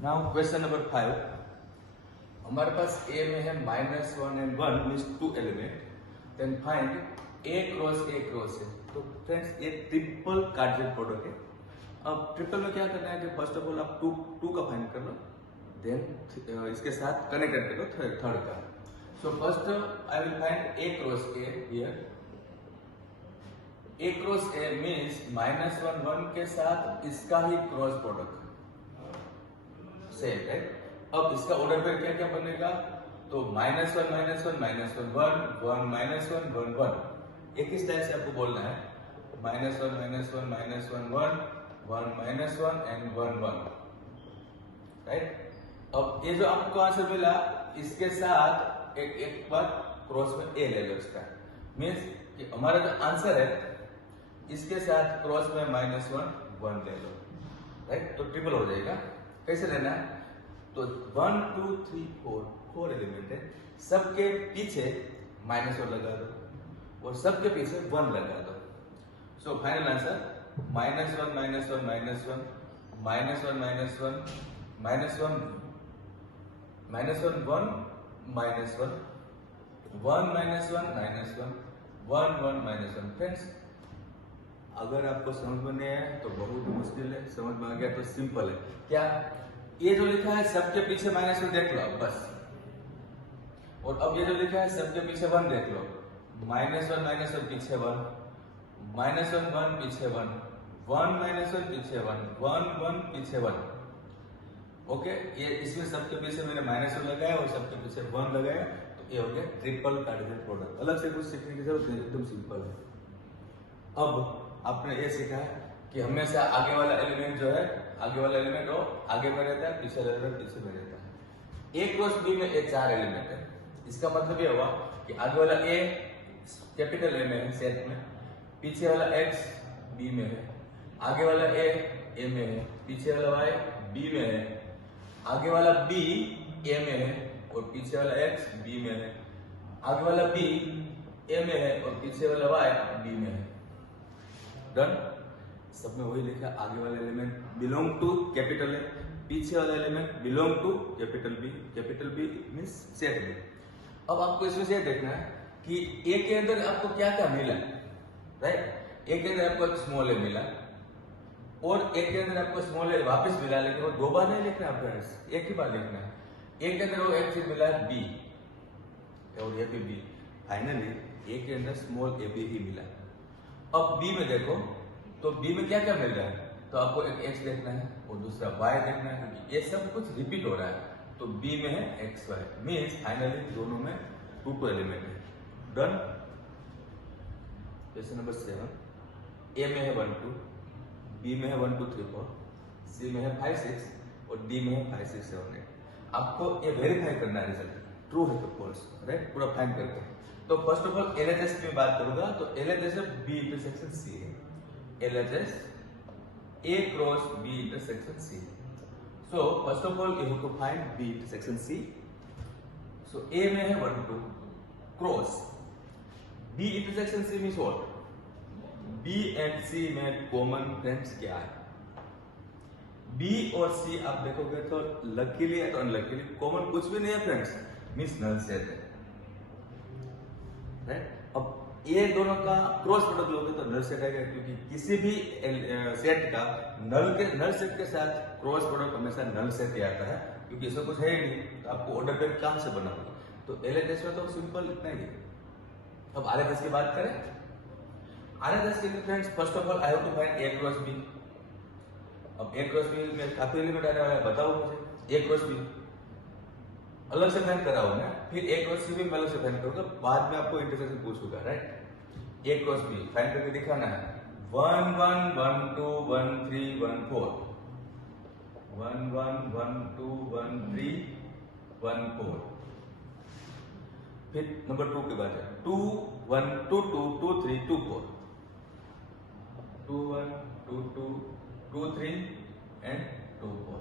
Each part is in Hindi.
Now question number 5। हमारे पास ए में है -1 and 1 means 2 element, then find A cross है। तो फ्रेंड्स ये ट्रिपल कार्डियल प्रोडक्ट है। अब ट्रिपल में क्या करना है कि फर्स्ट ऑफ ऑल आप टू का फाइंड कर लो, देन इसके साथ कनेक्टेड कर लो थर्ड का। So first I will find A cross A here. A cross A means -1 1 के साथ इसका ही क्रॉस प्रोडक्ट सेम, राइट। अब इसका ऑर्डर पे क्या क्या बनेगा, तो -1 -1 -1 1 1 -1 1 1 एक ही स्टाइल से आपको बोलना है। -1 -1 -1 1 1 -1 एंड 1 1, राइट। अब ये जो आपको आंसर मिला इसके साथ एक बार क्रॉस में ए ले लो। इसका मीन्स कि हमारा जो आंसर है इसके साथ क्रॉस में -1 1 ले लो, राइट। तो ट्रिपल हो जाएगा। कैसे लेना है, तो 1 2 3 4 एलिमेंट है, सबके पीछे -1 लगा दो और सबके पीछे 1 लगा दो। So final answer -1 -1 -1 -1 -1 -1 -1 -1 1 -1 -1। फ्रेंड्स अगर आपको समझ में नहीं आया तो बहुत मुश्किल है, समझ में आ गया तो सिंपल है। क्या ये जो लिखा है सबके पीछे -1 देख लो बस, और अब ये जो लिखा है सबके पीछे 1 देख लो। -1 -1 पीछे 1, -1 1 पीछे 1, 1 -1 पीछे 1, 1 1 पीछे 1। ओके, ये इसमें सबके पीछे मैंने -1 लगाया और सबके पीछे 1 लगाया, तो ये हो गया ट्रिपल कार्डियल प्रोडक्ट। अलग से कुछ सीखने की जरूरत नहीं, एकदम सिंपल है। अब आपने ये सीखा है कि हमेशा आगे वाला एलिमेंट जो है, आगे वाला एलिमेंट हो आगे में रहता है, पीछे वाला एलिमेंट पीछे में रहता है। ए क्रॉस बी में ये 4 एलिमेंट है। इसका मतलब ये हुआ कि आगे वाला ए कैपिटल ए में है सेट में, पीछे वाला एक्स बी में है, आगे वाला ए में है, पीछे वाला वाई बी में है, आगे वाला बी ए में है और पीछे वाला एक्स बी में है, आगे वाला बी ए में है और पीछे वाला वाई बी में है। डन। सब में वही लिखा, आगे वाला element belong to capital A, पीछे वाला element belong to capital B means set में। अब आपको इसमें से देखना है कि ए के अंदर आपको क्या क्या मिला, राइट। ए के अंदर आपको एक स्मॉल ए मिला और ए के अंदर आपको स्मॉल ए वापस मिला, लेकिन वो 2 बार नहीं लिखना फ्रेंड्स, एक ही बार लिखना है। ए के अंदर वो एक चीज मिला बी और ये भी बी, फाइनली ए के अंदर स्मॉल ए भी ही मिला। अब बी में देखो तो बी में क्या क्या मिल रहा है, तो आपको एक एक्स देखना है और दूसरा वाई देखना है, क्योंकि ये सब कुछ रिपीट हो रहा है। तो बी में है एक्स वाई, मीन्स फाइनली दोनों में 2 एलिमेंट है। डन। Question number 7। ए में है 1 2, बी में है 1 2 3 4, सी में है 5 6 और डी में है 5 6 7 8। आपको ये वेरीफाई करना है रिजल्ट, ट्रू है तो फॉल्स, राइट, पूरा फाइंड करके। तो फर्स्ट ऑफ ऑल एलएचएस की बात करूंगा, तो एलएचएस बी इंटरसेक्शन सी है। LHS A cross B intersection C. So first of all you have to find B intersection C. So A में है 1 2 cross B intersection C means what, B and C में कॉमन फ्रेंड्स क्या है। बी और सी आप देखोगे तो लकीली या तो अनलकीली कॉमन कुछ भी नहीं है फ्रेंड्स, मींस नल सेट है, राइट। अब ये दोनों का क्रॉस प्रोडक्ट लोगे तो नल सेट आएगा, क्योंकि किसी भी सेट का नल सेट के साथ क्रॉस प्रोडक्ट हमेशा नल सेट ही आता है, क्योंकि इसमें कुछ है ही नहीं, तो आपको ऑर्डर पे कहां से बनाओगे। तो एलएचएस में तो सिंपल इतना ही है। अब आरएचएस की बात करें, आरएचएस के लिए friends first of all I have to find A cross B. अब ए क्रॉस बी में काफी एलिमेंट आने वाला है, बताओ मुझे। ए क्रॉस बी अलग से फाइंड करा मैं, फिर ए क्रॉस सी भी मैं अलग से फाइंड करूंगा, बाद में आपको इंटरसेक्शन पूछूंगा, राइट। ए क्रॉस बी फाइंड करके दिखाना है। 1 1 1 2 1 3 1 4, 1 1 1 2 1 3 1 4। फिर नंबर 2 के बाद है 2 1 2 2 2 3 2 4, 2 1 2 2 2 3 एंड 2 4।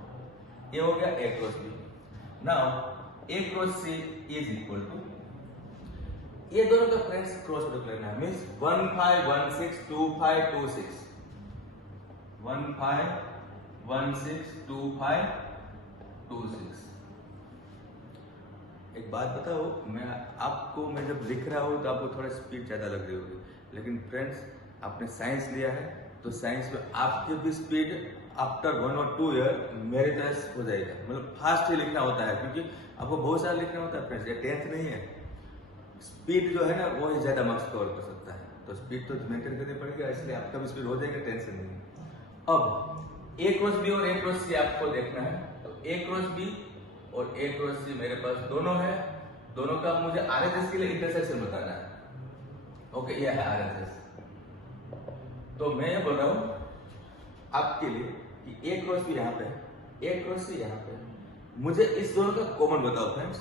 ये हो गया A cross B. Now A cross C is equal to, ये दोनों का फ्रेंड्स क्रॉस प्रोडक्ट लेना है, मींस 1 5 1 6 2 5 2 6, 1 5 1 6 2 5 26। एक बात बताओ, मैं जब लिख रहा हूँ तो आपको थोड़ा स्पीड ज़्यादा लग रही होगी, लेकिन फ्रेंड्स आपने साइंस लिया है तो साइंस में आपकी भी स्पीड आफ्टर 1 और 2 ईयर मेरी तरह हो जाएगा। मतलब फास्ट ही लिखना होता है, क्योंकि आपको बहुत सारा लिखना होता है फ्रेंड्स, ये टेंथ नहीं है। स्पीड जो है ना वो ही ज़्यादा मार्क्स कवर कर सकता है, तो स्पीड तो मेंटेन करनी पड़ेगा, इसलिए आपका भी स्पीड हो जाएगा, टेंशन नहीं है। अब A क्रॉस B और A क्रॉस C आपको देखना है, तो A क्रॉस B और A क्रॉस C मेरे पास दोनों है, दोनों का मुझे RHS के लिए इंटरसेक्शन बताना है। ओके, ये है RHS। तो मैं ये बोल रहा हूं आपके लिए कि A क्रॉस B यहाँ पे है, A क्रॉस C यहाँ पे है, मुझे इस दोनों का कॉमन बताओ फ्रेंड्स।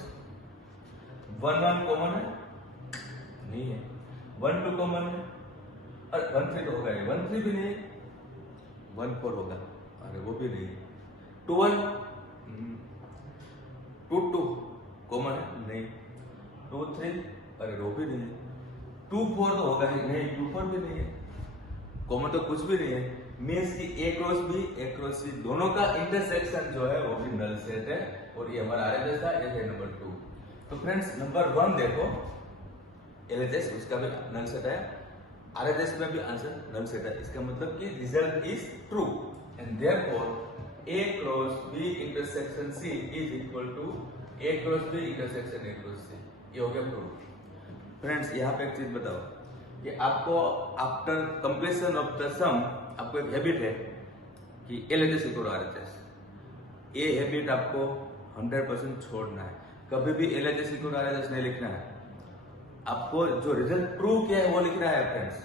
1 1 कॉमन है? नहीं है। 1 2 कॉमन है? और 1 3 तो होगा ही, 1 3 भी नहीं है। 1 4 होगा, अरे वो भी नहीं। 2 1 2 2 कॉमन है? नहीं। 2 3, अरे वो भी नहीं। 2 4 तो होगा ही नहीं, 2 4 भी नहीं है, कॉमन तो कुछ भी नहीं है। मीन्स कि A cross B A cross C दोनों का इंटरसेक्शन जो है वो भी नल सेट है, और ये हमारा RHS था, ये है नंबर 2। तो फ्रेंड्स नंबर 1 देखो LHS, उसका भी नल सेट है, RHS में भी आंसर नल सेट है, इसका मतलब कि result is true and therefore A cross B intersection C is equal to A cross B intersection A cross C। ये हो गया प्रूफ। फ्रेंड्स यहाँ पे एक चीज बताओ कि आपको आफ्टर कंप्लीशन ऑफ द सम आपको एक हैबिट है कि LHS इक्वल RHS। ये हैबिट आपको 100% छोड़ना है, कभी भी LHS इक्वल RHS नहीं लिखना है, आपको जो रिजल्ट प्रूव किया है वो लिखना है फ्रेंड्स।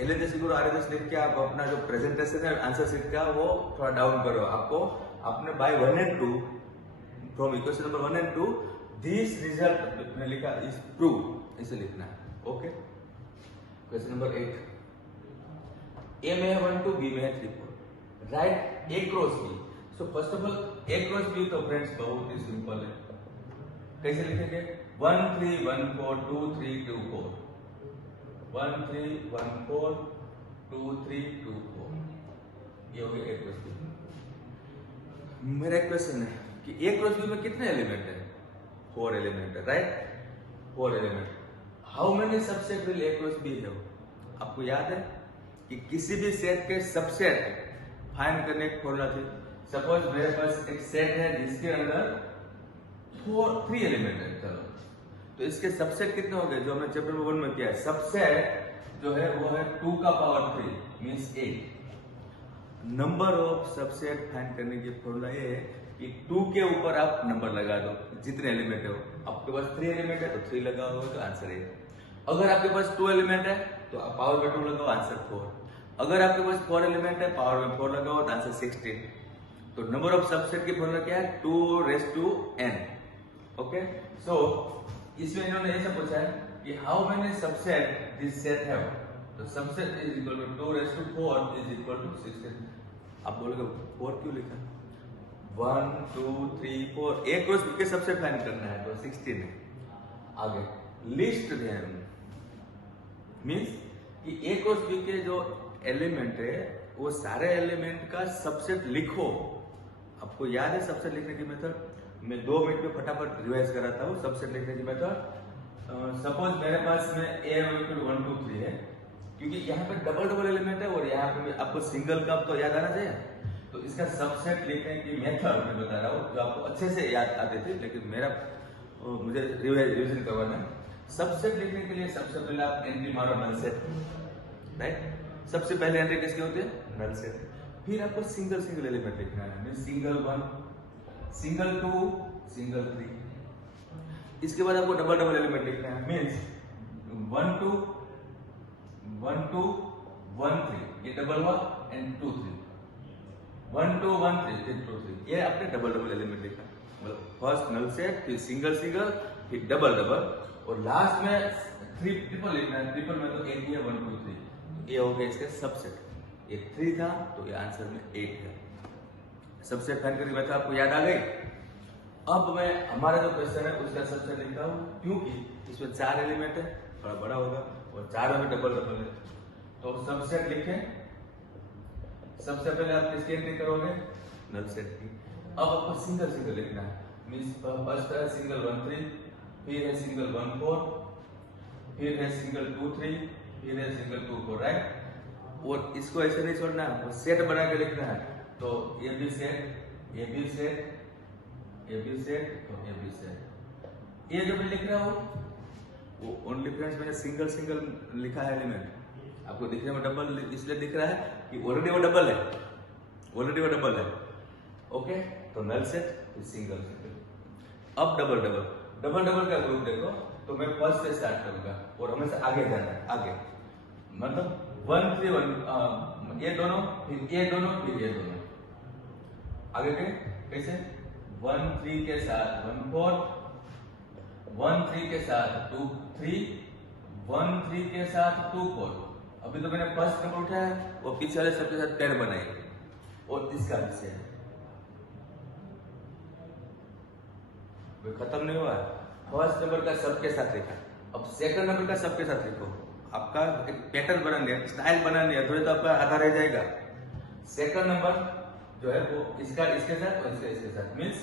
LHS इक्वल RHS लिख के आप अपना जो प्रेजेंटेशन है आंसर शीट का वो थोड़ा डाउन करो। आपको अपने by 1 and 2 from equation number 1 and 2 this result में लिखा इज प्रूव, इसे लिखना है। ओके, क्वेश्चन नंबर 8, A में है 1 2, B में है 3 4, right A cross B। So first of all A cross B तो फ्रेंड्स बहुत ही सिंपल है, कैसे लिखेंगे? 1 3 1 4 2 3 2 4, 1 3 1 4 2 3 2 4, ये हो गया A क्रॉस B। मेरा क्वेश्चन है कि A क्रॉस B में कितने एलिमेंट है? 4 एलिमेंट है, right, 4 element. How many subset will A cross B है? आपको याद है कि किसी भी सेट के सबसेट फाइंड करने की फॉर्मूला थी। सपोज मेरे पास एक सेट है जिसके अंदर 3 एलिमेंट है, चलो तो इसके सबसेट कितने हो गए जो हमने चैप्टर नंबर 1 में किया है? सबसेट जो है वो है 2 का power 3 means 8। Number of subset find करने की फॉर्मूला ये है कि 2 के ऊपर आप नंबर लगा दो, जितने एलिमेंट है। आपके पास 3 एलिमेंट है तो 3 लगाओ तो आंसर 8। अगर आपके पास 2 एलिमेंट है तो आप पावर में 2 लगाओ, आंसर 4। अगर आपके पास 4 एलिमेंट है, पावर में 4 लगाओ तो आंसर 16। तो नंबर ऑफ सबसेट की फॉर्मूला क्या है? 2n। ओके, सो इसमें इन्होंने ऐसा पूछा है कि how many subset this set have, तो subset is equal to 2⁴ is equal to 16। आप बोलोगे 4 क्यों लिखा? 1 2 3 4 A क्रॉस B के सबसेट फाइंड करना है तो 16 है। आगे लिस्ट देम मींस कि A क्रॉस B के जो एलिमेंट है वो सारे एलिमेंट का सबसेट लिखो। आपको याद है सबसेट लिखने की मेथड? मैं 2 मिनट में फटाफट रिवाइज कराता हूँ सबसेट लिखने की मेथड। सपोज मेरे पास में A इक्वल 1 2 3 है, क्योंकि यहाँ पे डबल एलिमेंट है और यहाँ पे आपको सिंगल का तो याद आना चाहिए, तो इसका सबसेट लिखने की मेथड मैं बता रहा हूँ जो आपको अच्छे से याद आते थे, लेकिन मुझे रिवीजन करवाना है। सबसेट लिखने के लिए सबसे पहले आप एंट्री मारो नल सेट, राइट। सबसे पहले एंट्री किसके होते हैं? Null set. फिर आपको सिंगल एलिमेंट लिखना है, सिंगल 1 सिंगल 2 सिंगल 3। इसके बाद आपको डबल एलिमेंट लिखना है, मींस 1 2 1 2 1 3, ये डबल हुआ, एंड 2 3 1 2 1 3 फिर 2 3, ये आपने डबल एलिमेंट लिखा। मतलब फर्स्ट नल सेट, फिर सिंगल फिर डबल और लास्ट में ट्रिपल लिखना है। ट्रिपल में तो 8 है, 1 2 3, ये हो गया इसका सबसेट। ये 3 था तो ये आंसर में 8 है। सबसेट फाइंड करके बैठा, आपको याद आ गई। अब मैं हमारा जो क्वेश्चन है उसका सबसेट लिखता हूँ, क्योंकि इसमें 4 एलिमेंट है, थोड़ा बड़ा होगा और 4 में डबल है। तो सबसेट लिखें। सबसे पहले आप किसकी एंट्री करोगे? नल सेट की। अब आपको सिंगल सिंगल लिखना है। मीन्स फर्स्ट है सिंगल 1 3, फिर है सिंगल 1 4, फिर है सिंगल 2 3, फिर है सिंगल 2 4, राइट। और इसको ऐसे नहीं छोड़ना है, वो सेट बना के लिखना है। तो A B set, A B set, A B set, तो ए बी सेट। ये जो मैं लिख रहा हूँ वो ओनली फ्रेंड्स मैंने सिंगल सिंगल लिखा है एलिमेंट। आपको दिखने में डबल इसलिए दिख रहा है कि ऑलरेडी वो डबल है, ऑलरेडी वो डबल है। ओके, तो नल सेट, फिर सिंगल सिंगल। अब डबल डबल, डबल डबल का ग्रुप देखो, तो मैं फर्स्ट से स्टार्ट करूंगा और हमेशा आगे जाना है, आगे मतलब 1 3 1, ये दोनों, फिर ये दोनों, फिर ये दोनों। आगे के कैसे 1 3 के साथ 1 4, 1 3 के साथ 2 3, 1 3 के साथ 2 4। अभी तो मैंने फर्स्ट नंबर उठाया, वो पीछे वाले सबके साथ पेयर बनाए और इसका भी सेम। खत्म नहीं हुआ, फर्स्ट नंबर का सबके साथ लिखा, अब सेकंड नंबर का सबके साथ लिखो। आपका एक पैटर्न बनाने है, स्टाइल बनाने है, तो आपका आधा रह जाएगा। सेकंड नंबर जो है वो इसका इसके साथ और इसका इसके साथ, मीन्स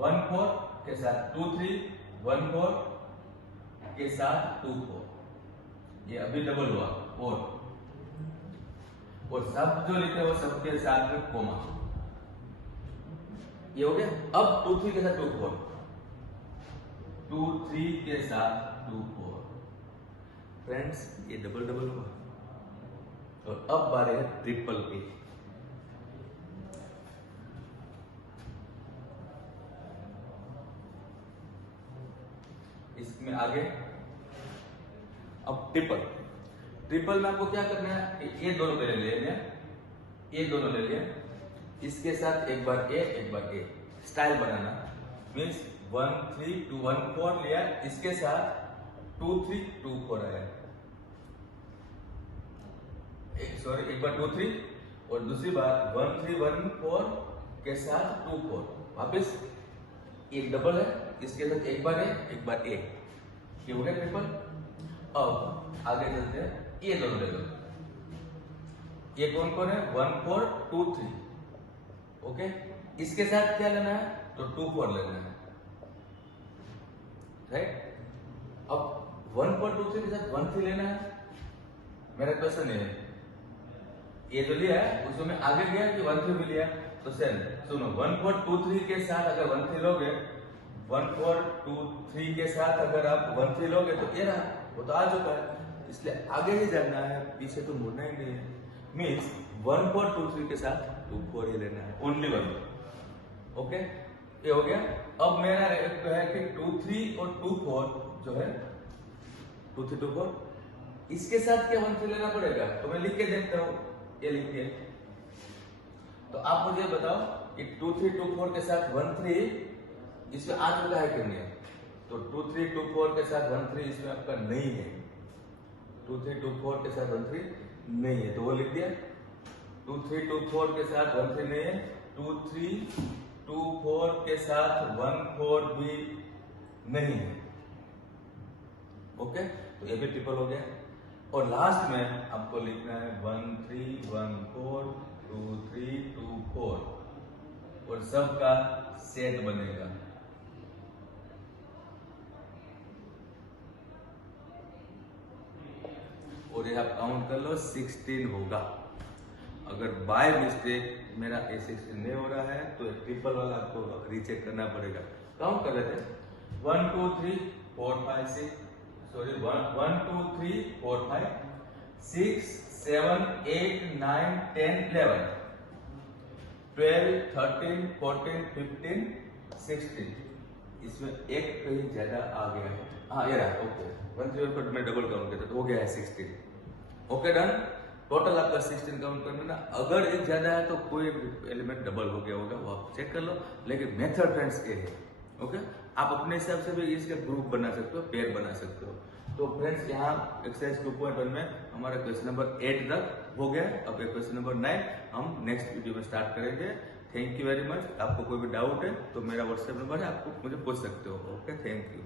1 4 के साथ 2 3, 1 4 के साथ 2 4। ये अभी डबल हुआ। और सब जो लिखे वो सबके साथ में कोमा। ये हो गया। अब 2 3 के साथ 2 4, 2 3 के साथ 2 4। फ्रेंड्स ये डबल डबल हुआ। और अब बारे है ट्रिपल की। इसमें आगे अब ट्रिपल। ट्रिपल में आपको क्या करना है, ये दोनों पहले ले लिया, ये दोनों ले लिया, इसके साथ एक बार ए एक बार ए, स्टाइल बनाना। मीन्स 1 3 2 1 4 लिया, इसके साथ 2 3 2 4 आया, एक बार 2 3 और दूसरी बार 1 3 1 4 के साथ 2 4। वापस एक डबल है, इसके साथ एक बार ए एक बार ए, ये हो गया ट्रिपल। अब आगे चलते हैं, ये दोनों ले लो। ये कौन कौन है, 1 4 2 3। ओके, इसके साथ क्या लेना है, तो 2 4 लेना है, राइट। अब 1 4 2 3 के साथ 1 3 लेना है। मेरा क्वेश्चन है, ये जो लिया है उसमें मैं आगे गया कि 1 3 भी लिया, तो सेम सुनो, 1 4 2 3 के साथ अगर 1 3 लोगे, 1 4 2 3 के साथ अगर आप 1 3 लोगे तो ये रहा, वो तो आ चुका है, इसलिए आगे ही जाना है, पीछे तो मुड़ना ही नहीं है। मीन्स 1 4 2 3 के साथ 2 4 ही लेना है, ओनली 1। ओके, ये हो गया। अब मेरा है कि 2 3 और 2 4 जो है 2 3 2 4, इसके साथ क्या 1 3 लेना पड़ेगा, तो मैं लिख के देखता हूँ, ये लिखिए। तो आप मुझे बताओ कि 2 3 2 4 के साथ 1 3 इसमें आ चुका है कि नहीं, तो 2 3 2 4 के साथ 1 3 इसमें आपका नहीं है, 2 3 2 4 के साथ 1 3 नहीं है, तो वो लिख दिया। 2 3 2 4 के साथ 1 3 नहीं है, 2 3 2 4 के साथ 1 4 भी नहीं है। ओके, तो ये भी ट्रिपल हो गया। और लास्ट में आपको लिखना है 1 3 1 4 2 3 2 4 और सबका सेट बनेगा। और ये आप काउंट कर लो 16 होगा। अगर बाय मिस्टेक मेरा ए 16 नहीं हो रहा है तो ट्रिपल वाला आपको रीचेक करना पड़ेगा। काउंट कर लेते हैं 1 2 3 4 5 6 सॉरी 1 2 3 4 5 6 7 8 9 10 11 12 13 14 15 16। इसमें एक कहीं ज्यादा आ गया है, हाँ ये रहा। ओके 1 3 पर मैं डबल काउंट करता तो हो गया है 16। Okay done. टोटल आपका 16 काउंट करना ना, अगर एक ज्यादा है तो कोई एलिमेंट डबल हो गया होगा, वो आप चेक कर लो। लेकिन मेथड फ्रेंड्स ये है। ओके, आप अपने हिसाब से भी इसका ग्रुप बना सकते हो, पेयर बना सकते हो। तो फ्रेंड्स यहाँ एक्सरसाइज 2.1 में हमारा क्वेश्चन नंबर 8 तक हो गया। अब क्वेश्चन नंबर 9 हम नेक्स्ट वीडियो में स्टार्ट करेंगे। Thank you very much. आपको कोई भी डाउट है तो मेरा व्हाट्सएप नंबर है, आपको मुझे पूछ सकते हो। Okay, thank you.